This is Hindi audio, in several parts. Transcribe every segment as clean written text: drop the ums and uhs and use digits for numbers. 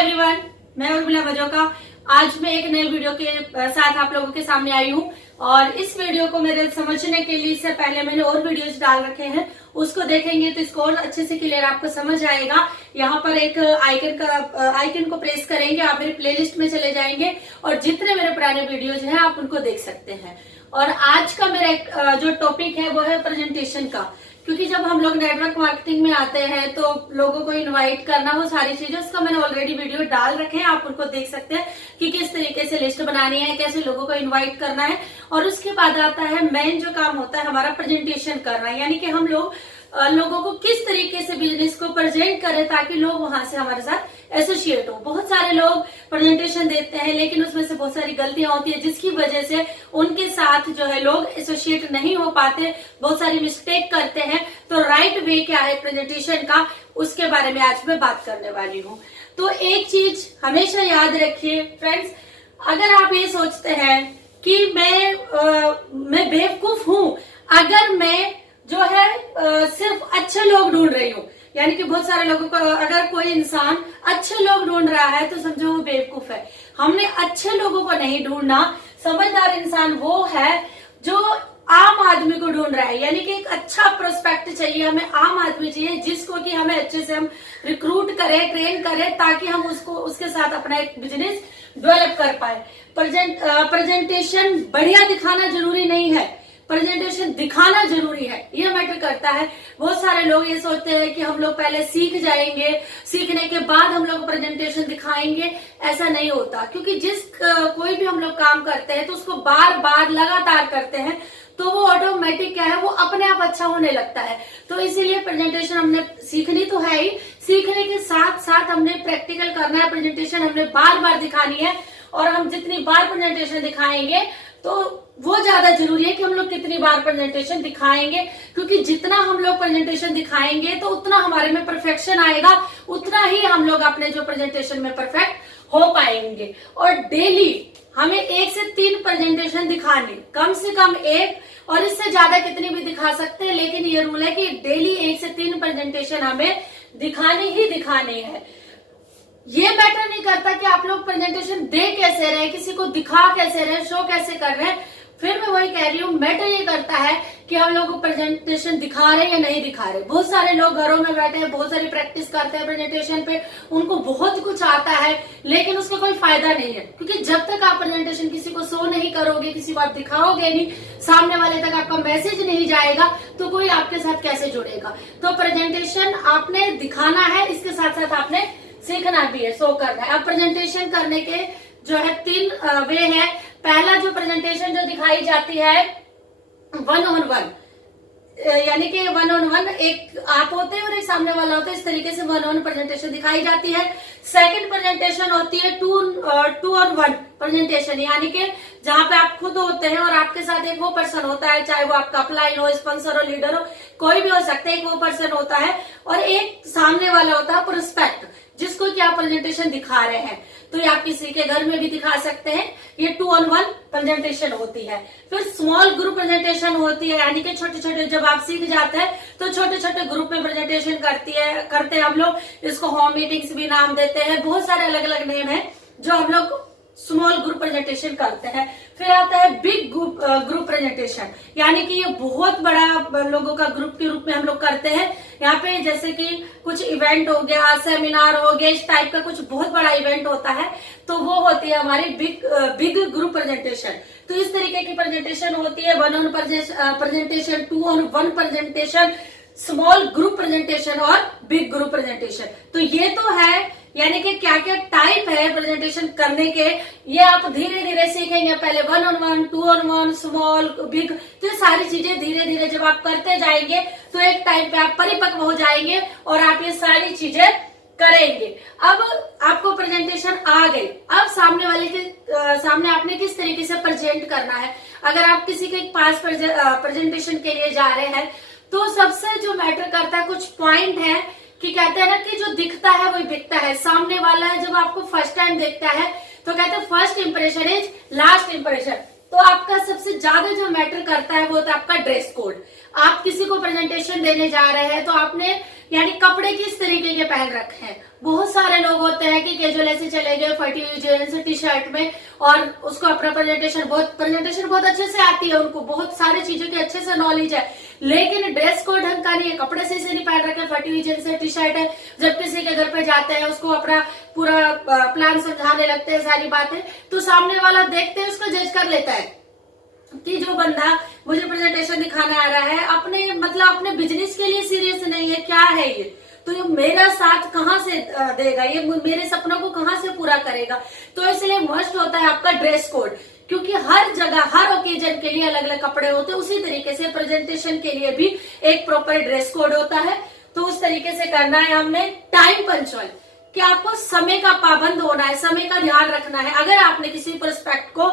एवरीवन, मैं उर्मिला मजोका। आज मैं एक नई वीडियो के साथ आप लोगों के सामने आई हूँ और इस वीडियो को मेरे समझने के लिए इससे पहले मैंने और वीडियोस डाल रखे हैं, उसको देखेंगे तो इसको और अच्छे से क्लियर आपको समझ आएगा। यहाँ पर एक आइकन को प्रेस करेंगे, आप मेरे प्लेलिस्ट में चले जाएंगे और जितने मेरे पुराने वीडियोज हैं आप उनको देख सकते हैं। और आज का मेरा जो टॉपिक है वो है प्रेजेंटेशन का, क्योंकि जब हम लोग नेटवर्क मार्केटिंग में आते हैं तो लोगों को इनवाइट करना, वो सारी चीजें, उसका मैंने ऑलरेडी वीडियो डाल रखे हैं, आप उनको देख सकते हैं कि किस तरीके से लिस्ट बनानी है, कैसे लोगों को इनवाइट करना है। और उसके बाद आता है मेन जो काम होता है हमारा, प्रेजेंटेशन करना, यानी कि हम लोगों को किस तरीके से बिजनेस को प्रेजेंट करें ताकि लोग वहां से हमारे साथ एसोसिएट हो। बहुत सारे लोग प्रेजेंटेशन देते हैं लेकिन उसमें से बहुत सारी गलतियां होती है जिसकी वजह से उनके साथ जो है लोग एसोसिएट नहीं हो पाते, बहुत सारी मिस्टेक करते हैं। तो राइट वे क्या है प्रेजेंटेशन का, उसके बारे में आज मैं बात करने वाली हूँ। तो एक चीज हमेशा याद रखिए फ्रेंड्स, अगर आप ये सोचते हैं कि मैं बेवकूफ हूँ अगर मैं जो है सिर्फ अच्छे लोग ढूंढ रही हूँ, यानी कि बहुत सारे लोगों को, अगर कोई इंसान अच्छे लोग ढूंढ रहा है तो समझो वो बेवकूफ है। हमने अच्छे लोगों को नहीं ढूंढना, समझदार इंसान वो है जो आम आदमी को ढूंढ रहा है, यानी कि एक अच्छा प्रोस्पेक्ट चाहिए हमें, आम आदमी चाहिए जिसको कि हमें अच्छे से हम रिक्रूट करें, ट्रेन करें ताकि हम उसके साथ अपना एक बिजनेस डेवलप कर पाए। प्रेजेंटेशन बढ़िया दिखाना जरूरी नहीं है, प्रेजेंटेशन दिखाना जरूरी है, ये मैटर करता है। बहुत सारे लोग ये सोचते हैं कि हम लोग पहले सीख जाएंगे, सीखने के बाद हम लोग प्रेजेंटेशन दिखाएंगे, ऐसा नहीं होता। क्योंकि कोई भी हम लोग काम करते हैं तो उसको बार बार लगातार करते हैं तो वो ऑटोमेटिक क्या है, वो अपने आप अच्छा होने लगता है। तो इसीलिए प्रेजेंटेशन हमने सीखनी तो है ही, सीखने के साथ साथ हमने प्रैक्टिकल करना है। प्रेजेंटेशन हमने बार बार दिखानी है और हम जितनी बार प्रेजेंटेशन दिखाएंगे तो वो ज्यादा जरूरी है कि हम लोग कितनी बार प्रेजेंटेशन दिखाएंगे, क्योंकि जितना हम लोग प्रेजेंटेशन दिखाएंगे तो उतना हमारे में परफेक्शन आएगा, उतना ही हम लोग अपने जो प्रेजेंटेशन में परफेक्ट हो पाएंगे। और डेली हमें 1 से 3 प्रेजेंटेशन दिखानी, कम से कम 1, और इससे ज्यादा कितनी भी दिखा सकते हैं, लेकिन ये रूल है कि डेली 1 से 3 प्रेजेंटेशन हमें दिखानी ही दिखानी है। ये मैटर नहीं करता कि आप लोग प्रेजेंटेशन दे कैसे रहे, किसी को दिखा कैसे रहे, शो कैसे कर रहे हैं। फिर मैं वही कह रही हूँ, मैटर ये करता है कि हम लोग को प्रेजेंटेशन दिखा रहे हैं या नहीं दिखा रहे। बहुत सारे लोग घरों में बैठे हैं, बहुत सारी प्रैक्टिस करते हैं प्रेजेंटेशन पे, उनको बहुत कुछ आता है लेकिन उसका कोई फायदा नहीं है, क्योंकि जब तक आप प्रेजेंटेशन किसी को शो नहीं करोगे, किसी को आप दिखाओगे नहीं, सामने वाले तक आपका मैसेज नहीं जाएगा तो कोई आपके साथ कैसे जुड़ेगा। तो प्रेजेंटेशन आपने दिखाना है, इसके साथ साथ आपने सीखना भी है, शो करना है। अब प्रेजेंटेशन करने के जो है 3 वे है। पहला जो प्रेजेंटेशन जो दिखाई जाती है 1-on-1, यानी कि 1-on-1, एक आप होते हैं और एक सामने वाला होता है, इस तरीके से 1-on-1 प्रेजेंटेशन दिखाई जाती है। सेकंड प्रेजेंटेशन होती है 2-on-1 प्रेजेंटेशन, यानी कि जहां पे आप खुद होते हैं और आपके साथ एक वो पर्सन होता है, चाहे वो आपका अपलाइन हो, स्पॉन्सर हो, लीडर हो, कोई भी हो सकता है, एक वो पर्सन होता है और एक सामने वाला होता है प्रोस्पेक्ट, जिसको कि आप प्रेजेंटेशन दिखा रहे हैं। तो ये आप किसी के घर में भी दिखा सकते हैं, ये 2-on-1 प्रेजेंटेशन होती है। फिर स्मॉल ग्रुप प्रेजेंटेशन होती है, यानी कि छोटे छोटे, जब आप सीख जाते हैं तो छोटे छोटे ग्रुप में प्रेजेंटेशन करते हैं हम लोग, इसको होम मीटिंग्स भी नाम देते हैं, बहुत सारे अलग अलग नेम है जो हम लोग स्मॉल ग्रुप प्रेजेंटेशन करते हैं। फिर आता है बिग ग्रुप प्रेजेंटेशन, यानी कि ये बहुत बड़ा लोगों का ग्रुप के रूप में हम लोग करते हैं। यहाँ पे जैसे कि कुछ इवेंट हो गया, सेमिनार हो गया, इस टाइप का कुछ बहुत बड़ा इवेंट होता है तो वो होती है हमारी बिग ग्रुप प्रेजेंटेशन। तो इस तरीके की प्रेजेंटेशन होती है, 1-on-1 presentation, 2-on-1 presentation, small group presentation और बिग ग्रुप प्रेजेंटेशन। तो ये तो है, यानी कि क्या क्या टाइप है प्रेजेंटेशन करने के, ये आप धीरे धीरे सीखेंगे। पहले 1-on-1, 2-on-1, स्मॉल, बिग, तो ये सारी चीजें धीरे धीरे जब आप करते जाएंगे तो एक टाइम पे आप परिपक्व हो जाएंगे और आप ये सारी चीजें करेंगे। अब आपको प्रेजेंटेशन आ गई, अब सामने वाले के सामने आपने किस तरीके से प्रेजेंट करना है। अगर आप किसी के पास प्रेजेंटेशन के लिए जा रहे हैं तो सबसे जो मैटर करता है, कुछ पॉइंट है कि कहते हैं ना कि जो दिखता है वही बिकता है। सामने वाला जब आपको फर्स्ट टाइम देखता है तो कहते हैं first impression is last impression, तो आपका सबसे ज्यादा जो मैटर करता है वो तो आपका ड्रेस कोड। आप किसी को प्रेजेंटेशन देने जा रहे हैं तो आपने यानी कपड़े किस तरीके के पहन रखे हैं। बहुत सारे लोग होते हैं कि कैजुअल ऐसे चले गए फटी हुई जींस टी शर्ट में, और उसको अपना प्रेजेंटेशन बहुत अच्छे से आती है, उनको बहुत सारी चीजों की अच्छे से नॉलेज है, लेकिन ड्रेस कोड ढंग का नहीं है, कपड़े सही से नहीं पहन रखे, फटी हुई जींस टी शर्ट है। जब किसी के घर पे जाते हैं उसको अपना पूरा प्लान समझाने लगते हैं सारी बातें, तो सामने वाला देखते हैं उसको जज कर लेता है कि जो बंदा मुझे प्रेजेंटेशन दिखाने आ रहा है अपने बिजनेस के लिए सीरियस नहीं है, क्या है ये, तो ये मेरा साथ कहाँ से देगा, ये मेरे सपनों को कहाँ से पूरा करेगा। तो इसलिए मस्ट होता है आपका ड्रेस कोड, क्योंकि हर जगह हर ओकेजन के लिए अलग अलग कपड़े होते हैं, उसी तरीके से प्रेजेंटेशन के लिए भी एक प्रॉपर ड्रेस कोड होता है। तो उस तरीके से करना है हमने। टाइम पंचुअल, कि आपको समय का पाबंद होना है, समय का ध्यान रखना है। अगर आपने किसी प्रोस्पेक्ट को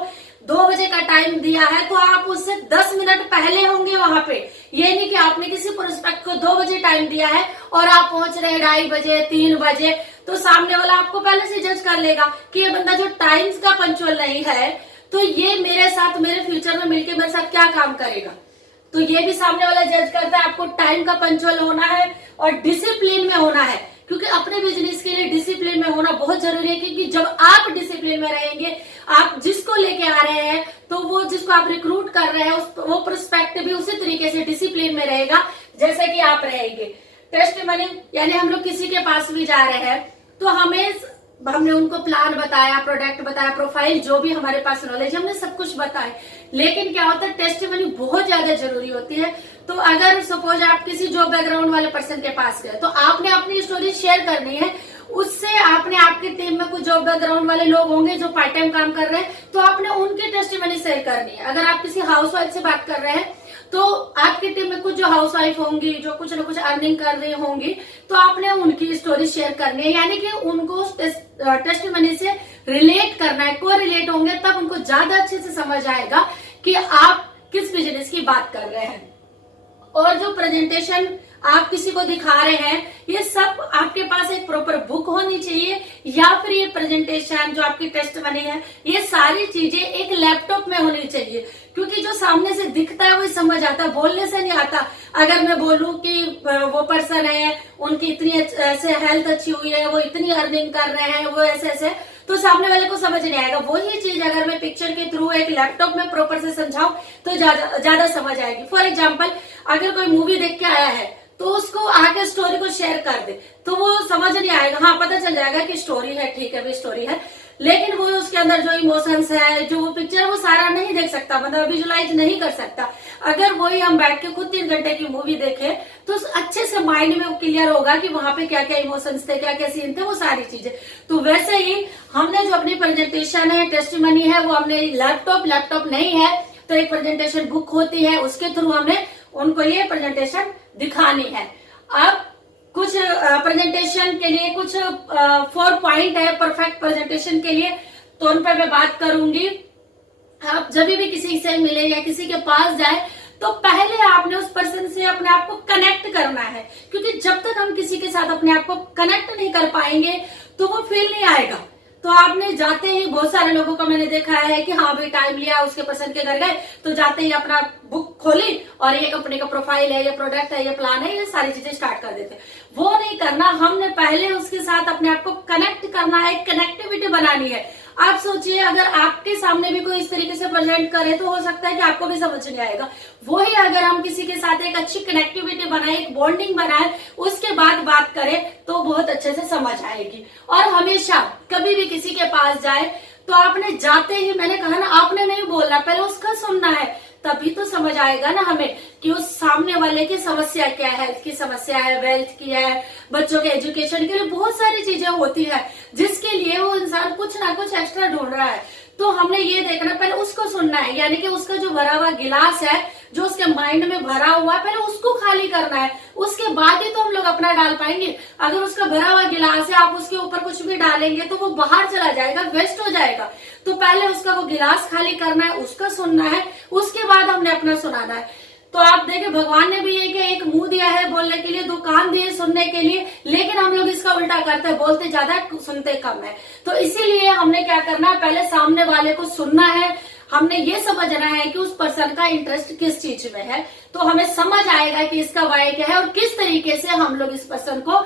2 बजे का टाइम दिया है तो आप उससे 10 मिनट पहले होंगे वहां पे। ये नहीं कि आपने किसी प्रोस्पेक्ट को 2 बजे टाइम दिया है और आप पहुंच रहे 2:30 बजे 3 बजे, तो सामने वाला आपको पहले से जज कर लेगा कि ये बंदा जो टाइम्स का पंचुअल नहीं है तो ये मेरे साथ मेरे फ्यूचर में मिलके मेरे साथ क्या काम करेगा। तो ये भी सामने वाला जज करता है। आपको टाइम का पंचुअल होना है और डिसिप्लिन में होना है, क्योंकि अपने बिजनेस के लिए डिसिप्लिन में होना बहुत जरूरी है। क्योंकि जब आप डिसिप्लिन में रहेंगे, आप जिसको लेके आ रहे हैं तो वो जिसको आप रिक्रूट कर रहे हैं वो प्रोस्पेक्ट भी उसी तरीके से डिसिप्लिन में रहेगा जैसे कि आप रहेंगे। टेस्टिमनी यानी हम लोग किसी के पास भी जा रहे हैं तो हमने उनको प्लान बताया, प्रोडक्ट बताया, प्रोफाइल जो भी हमारे पास नॉलेज हमने सब कुछ बताया, लेकिन क्या होता है टेस्टिमनी बहुत ज्यादा जरूरी होती है। तो अगर सपोज आप किसी जॉब बैकग्राउंड वाले पर्सन के पास गए तो आपने अपनी स्टोरी शेयर करनी है, उससे आपने आपकी टीम में कुछ जॉब बैकग्राउंड वाले लोग होंगे जो पार्ट टाइम काम कर रहे हैं, तो आपने उनकी टेस्टिमनी शेयर करनी है। अगर आप किसी हाउसवाइफ से बात कर रहे हैं तो आपकी टीम में कुछ जो हाउसवाइफ होंगी जो कुछ न कुछ अर्निंग कर रही होंगी, तो आपने उनकी स्टोरी शेयर करनी है, यानी कि उनको टेस्टिमनी से रिलेट करना है। को रिलेट होंगे तब उनको ज्यादा अच्छे से समझ आएगा कि आप किस बिजनेस की बात कर रहे हैं। और जो प्रेजेंटेशन आप किसी को दिखा रहे हैं, ये सब आपके पास एक प्रॉपर बुक होनी चाहिए, या फिर ये प्रेजेंटेशन जो आपकी टेस्टिमनी है ये सारी चीजें एक लैपटॉप में होनी चाहिए, क्योंकि जो सामने से दिखता है वो समझ आता है, बोलने से नहीं आता। अगर मैं बोलूं कि वो पर्सन है उनकी इतनी ऐसे हेल्थ अच्छी हुई है, वो इतनी अर्निंग कर रहे हैं, वो ऐसे ऐसे, तो सामने वाले को समझ नहीं आएगा। वही चीज अगर मैं पिक्चर के थ्रू एक लैपटॉप में प्रॉपर से समझाऊं तो ज्यादा समझ आएगी। फॉर एग्जाम्पल, अगर कोई मूवी देख के आया है तो उसको आके स्टोरी को शेयर कर दे तो वो समझ नहीं आएगा। हाँ, पता चल जाएगा कि स्टोरी है, ठीक है भी स्टोरी है, लेकिन वो उसके अंदर जो इमोशंस है, जो वो पिक्चर, वो सारा नहीं देख सकता, मतलब विजुलाइज नहीं कर सकता। अगर वही हम बैठ के खुद 3 घंटे की मूवी देखें तो अच्छे से माइंड में क्लियर होगा कि वहां पे क्या क्या इमोशंस थे, क्या क्या सीन थे, वो सारी चीजें। तो वैसे ही हमने जो अपनी प्रेजेंटेशन है, टेस्टिमनी है, वो हमने लैपटॉप नहीं है तो एक प्रेजेंटेशन बुक होती है, उसके थ्रू हमने उनको ये प्रेजेंटेशन दिखानी है। अब कुछ प्रेजेंटेशन के लिए कुछ 4 पॉइंट है परफेक्ट प्रेजेंटेशन के लिए, तो उन पर मैं बात करूंगी। आप जब भी किसी से मिले या किसी के पास जाए तो पहले आपने उस पर्सन से अपने आप को कनेक्ट करना है, क्योंकि जब तक हम किसी के साथ अपने आप को कनेक्ट नहीं कर पाएंगे तो वो फील नहीं आएगा। तो आपने जाते ही, बहुत सारे लोगों को मैंने देखा है कि हाँ भाई टाइम लिया, उसके पर्सन के घर गए तो जाते ही अपना बुक खोली और ये कंपनी का प्रोफाइल है, ये प्रोडक्ट है, ये प्लान है, ये सारी चीजें स्टार्ट कर देते। वो नहीं करना, हमने पहले उसके साथ अपने आप को कनेक्ट करना है, कनेक्टिविटी बनानी है। आप सोचिए, अगर आपके सामने भी कोई इस तरीके से प्रेजेंट करे तो हो सकता है कि आपको भी समझ नहीं आएगा। वही अगर हम किसी के साथ एक अच्छी कनेक्टिविटी बनाए, एक बॉन्डिंग बनाए, उसके बाद बात करें तो बहुत अच्छे से समझ आएगी। और हमेशा कभी भी किसी के पास जाए तो आपने जाते ही, मैंने कहा ना, आपने नहीं बोलना, पहले उसका सुनना है, तभी तो समझ आएगा ना हमें कि उस सामने वाले की समस्या क्या है। हेल्थ की समस्या है, वेल्थ की है, बच्चों के एजुकेशन के लिए बहुत सारी चीजें होती है जिसके लिए वो इंसान कुछ ना कुछ एक्स्ट्रा ढूंढ रहा है। तो हमने ये देखना, पहले उसको सुनना है, यानी कि उसका जो भरा हुआ गिलास है, जो उसके माइंड में भरा हुआ है, पहले उसको खाली करना है, उसके बाद ही तो हम लोग अपना डाल पाएंगे। अगर उसका भरा हुआ गिलास है, आप उसके ऊपर कुछ भी डालेंगे तो वो बाहर चला जाएगा, वेस्ट हो जाएगा। तो पहले उसका वो गिलास खाली करना है, उसका सुनना है, उसके बाद हमने अपना सुनाना है। तो आप देखें, भगवान ने भी ये कि एक मुंह दिया है बोलने के लिए, 2 कान दिए सुनने के लिए, लेकिन हम लोग इसका उल्टा करते हैं, बोलते ज्यादा सुनते कम है। तो इसीलिए हमने क्या करना है, पहले सामने वाले को सुनना है, हमने ये समझना है कि उस पर्सन का इंटरेस्ट किस चीज में है, तो हमें समझ आएगा कि इसका वाई क्या है और किस तरीके से हम लोग इस पर्सन को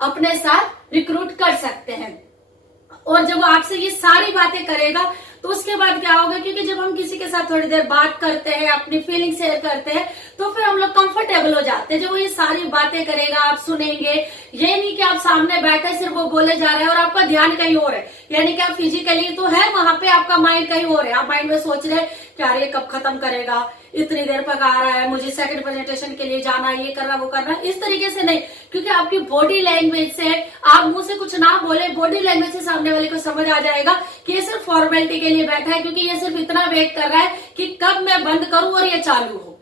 अपने साथ रिक्रूट कर सकते हैं। और जब आपसे ये सारी बातें करेगा तो उसके बाद क्या होगा, क्योंकि जब हम किसी के साथ थोड़ी देर बात करते हैं, अपनी फीलिंग शेयर करते हैं, तो फिर हम लोग कंफर्टेबल हो जाते हैं। जब वो ये सारी बातें करेगा, आप सुनेंगे, ये नहीं कि आप सामने बैठे सिर्फ वो बोले जा रहे हैं और आपका ध्यान कहीं और है, यानी कि आप फिजिकली तो है वहां पे, आपका माइंड कहीं और है। आप माइंड में सोच रहे हैं कि यार ये कब खत्म करेगा, इतनी देर तक आ रहा है, मुझे सेकंड प्रेजेंटेशन के लिए जाना है, ये करना वो करना। इस तरीके से नहीं, क्योंकि आपकी बॉडी लैंग्वेज से, आप मुंह से कुछ ना बोले, बॉडी लैंग्वेज से सामने वाले को समझ आ जाएगा कि ये सिर्फ फॉर्मेलिटी के लिए बैठा है, क्योंकि ये सिर्फ इतना वेट कर रहा है कि कब मैं बंद करूं और ये चालू हो।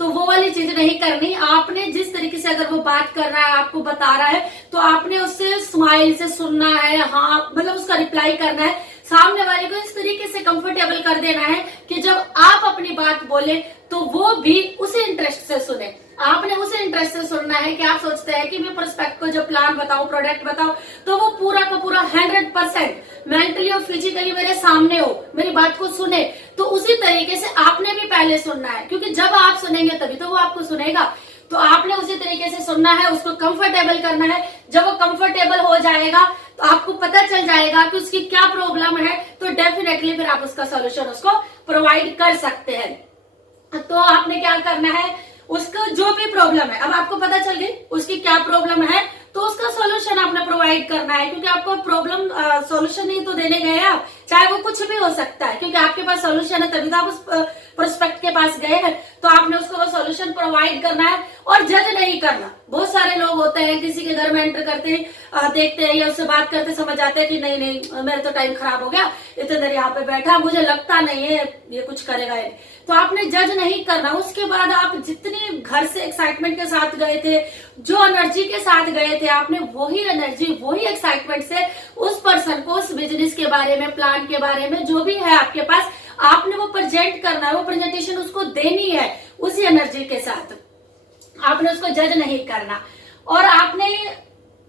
तो वो वाली चीज नहीं करनी। आपने जिस तरीके से, अगर वो बात कर रहा है, आपको बता रहा है, तो आपने उससे स्माइल से सुनना है, हाँ मतलब उसका रिप्लाई करना है। सामने वाले को इस तरीके से कंफर्टेबल कर देना है कि जब आप अपनी बात बोले तो वो भी उसी इंटरेस्ट से सुने। आपने उसे इंटरेस्ट से सुनना है कि आप सोचते हैं कि मैं प्रोस्पेक्ट को जब प्लान बताऊं, प्रोडक्ट बताऊं, तो वो पूरा का पूरा 100% मेंटली और फिजिकली मेरे सामने हो, मेरी बात को सुने। तो उसी तरीके से आपने भी पहले सुनना है, क्योंकि जब आप सुनेंगे तभी तो वो आपको सुनेगा। तो आपने उसी तरीके से सुनना है, उसको कंफर्टेबल करना है। जब वो कंफर्टेबल हो जाएगा तो आपको पता चल जाएगा कि उसकी क्या प्रॉब्लम है, तो डेफिनेटली फिर आप उसका सॉल्यूशन उसको प्रोवाइड कर सकते हैं। तो आपने क्या करना है, उसका जो भी प्रॉब्लम है, अब आपको पता चल गई उसकी क्या प्रॉब्लम है, तो उसका सॉल्यूशन आपने प्रोवाइड करना है। क्योंकि आपको प्रॉब्लम सॉल्यूशन ही तो देने गए आप, चाहे वो कुछ भी हो सकता है, क्योंकि आपके पास सॉल्यूशन है तभी तो आप उस प्रोस्पेक्ट के पास गए हैं। तो आपने उसको वो सॉल्यूशन प्रोवाइड करना है और जज नहीं करना। बहुत सारे लोग होते हैं, किसी के घर में एंटर करते हैं, देखते हैं या उससे बात करते समझ आते हैं कि नहीं नहीं मेरा तो टाइम खराब हो गया, इतने देर यहाँ पे बैठा, मुझे लगता नहीं है ये कुछ करेगा। तो आपने जज नहीं करना। उसके बाद आप जितनी घर से एक्साइटमेंट के साथ गए थे, जो एनर्जी के साथ गए थे, आपने वही एनर्जी, वही एक्साइटमेंट से उस पर्सन को उस बिजनेस के बारे में, प्लान के बारे में, जो भी है आपके पास, आपने वो प्रेजेंट करना है, वो प्रेजेंटेशन उसको देनी है उसी एनर्जी के साथ। आपने उसको जज नहीं करना और आपने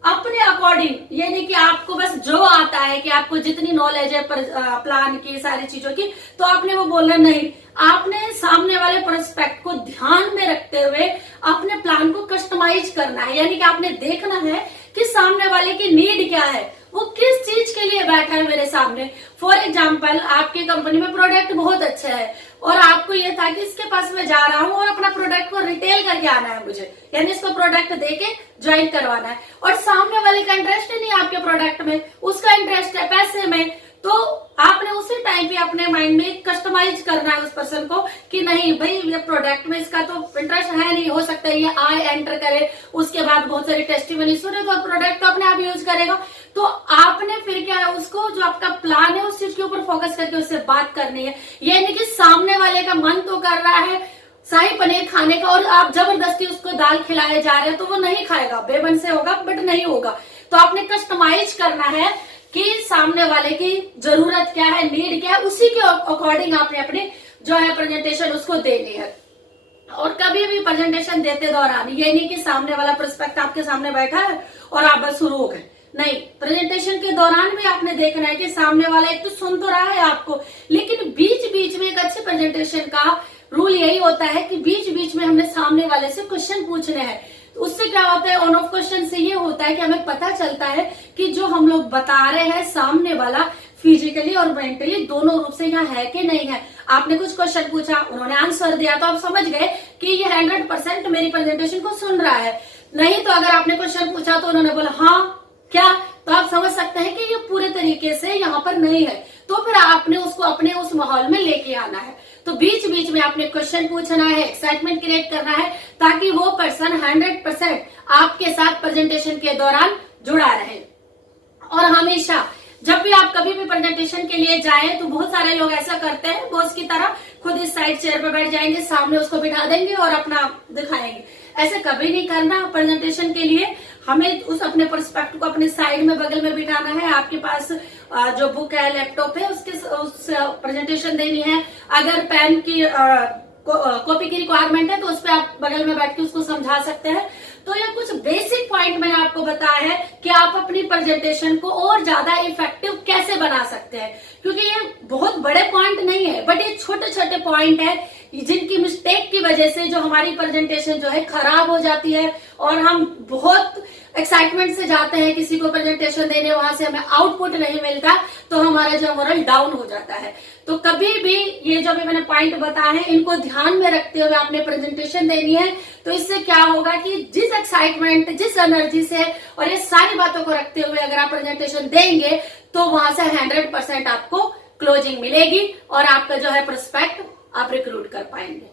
अपने अकॉर्डिंग, ये नहीं कि आपको बस जो आता है, कि आपको जितनी नॉलेज है प्लान की, सारी चीजों की, तो आपने वो बोलना नहीं। आपने सामने वाले प्रोस्पेक्ट को ध्यान में रखते हुए अपने प्लान को कस्टमाइज करना है, यानी कि आपने देखना है कि सामने वाले की नीड क्या है, वो किस चीज के लिए बैठा है मेरे सामने। फॉर एग्जाम्पल, आपकी कंपनी में प्रोडक्ट बहुत अच्छा है और आपको ये था कि इसके पास मैं जा रहा हूँ और अपना प्रोडक्ट को रिटेल करके आना है मुझे, यानी इसको प्रोडक्ट देके ज्वाइन करवाना है, और सामने वाले का इंटरेस्ट ही नहीं आपके प्रोडक्ट में, उसका इंटरेस्ट है पैसे में। तो आपने उसी टाइम पे अपने माइंड में कस्टमाइज करना है उस पर्सन को कि नहीं भाई, ये प्रोडक्ट में इसका तो इंटरेस्ट है नहीं, हो सकता है ये आए एंटर करे, उसके बाद बहुत सारी टेस्टिमनी सुने, तो प्रोडक्ट तो अपने आप यूज करेगा। तो आपने फिर क्या है, उसको जो आपका प्लान है उस चीज के ऊपर फोकस करके उससे बात करनी है। ये नहीं कि सामने वाले का मन तो कर रहा है शाही पनीर खाने का और आप जबरदस्ती उसको दाल खिलाए जा रहे हो, तो वो नहीं खाएगा, बेबन से होगा बट नहीं होगा। तो आपने कस्टमाइज करना है कि सामने वाले की जरूरत क्या है, नीड क्या है, उसी के अकॉर्डिंग आपने अपनी जो है प्रेजेंटेशन उसको देनी है। और कभी भी प्रेजेंटेशन देते दौरान ये नहीं कि सामने वाला प्रोस्पेक्ट आपके सामने बैठा है और आप बस शुरू हो गए, नहीं, प्रेजेंटेशन के दौरान भी आपने देखना है कि सामने वाला एक तो सुन तो रहा है आपको, लेकिन बीच बीच में एक अच्छे प्रेजेंटेशन का रूल यही होता है कि बीच बीच में हमने सामने वाले से क्वेश्चन पूछने हैं। तो उससे क्या होता है, ऑन ऑफ क्वेश्चन से ये होता है कि हमें पता चलता है कि जो हम लोग बता रहे हैं सामने वाला फिजिकली और मेंटली दोनों रूप से यहाँ है कि नहीं है। आपने कुछ क्वेश्चन पूछा, उन्होंने आंसर दिया, तो आप समझ गए कि ये 100% मेरी प्रेजेंटेशन को सुन रहा है। नहीं तो अगर आपने क्वेश्चन पूछा तो उन्होंने बोला हाँ क्या, तो आप समझ सकते हैं कि ये पूरे तरीके से यहाँ पर नहीं है। तो फिर आपने उसको अपने उस माहौल में लेके आना है। तो बीच बीच में आपने क्वेश्चन पूछना है, एक्साइटमेंट क्रिएट करना है, ताकि वो पर्सन 100% आपके साथ प्रेजेंटेशन के दौरान जुड़ा रहे। और हमेशा जब भी आप कभी भी प्रेजेंटेशन के लिए जाएं, तो बहुत सारे लोग ऐसा करते हैं, बॉस की तरह खुद इस साइड चेयर पे बैठ जाएंगे, सामने उसको बिठा देंगे और अपना दिखाएंगे। ऐसे कभी नहीं करना। प्रेजेंटेशन के लिए हमें उस अपने प्रोस्पेक्ट को अपने साइड में, बगल में बिठाना है। आपके पास जो बुक है, लैपटॉप है, उस प्रेजेंटेशन देनी है। अगर पेन की कॉपी की रिक्वायरमेंट है तो उस पर आप बगल में बैठ के उसको समझा सकते हैं। तो ये कुछ बेसिक पॉइंट मैंने आपको बताया है कि आप अपनी प्रेजेंटेशन को और ज्यादा इफेक्टिव कैसे बना सकते हैं, क्योंकि ये बहुत बड़े पॉइंट नहीं है, बट ये छोटे छोटे पॉइंट है जिनकी मिस्टेक की वजह से जो हमारी प्रेजेंटेशन जो है खराब हो जाती है और हम बहुत एक्साइटमेंट से जाते हैं किसी को प्रेजेंटेशन देने, वहां से हमें आउटपुट नहीं मिलता तो हमारा जो मोरल डाउन हो जाता है। तो कभी भी ये जो भी मैंने पॉइंट बताए हैं इनको ध्यान में रखते हुए आपने प्रेजेंटेशन देनी है। तो इससे क्या होगा कि जिस एक्साइटमेंट, जिस एनर्जी से और ये सारी बातों को रखते हुए अगर आप प्रेजेंटेशन देंगे तो वहां से 100% आपको क्लोजिंग मिलेगी और आपका जो है प्रोस्पेक्ट आप रिक्रूट कर पाएंगे।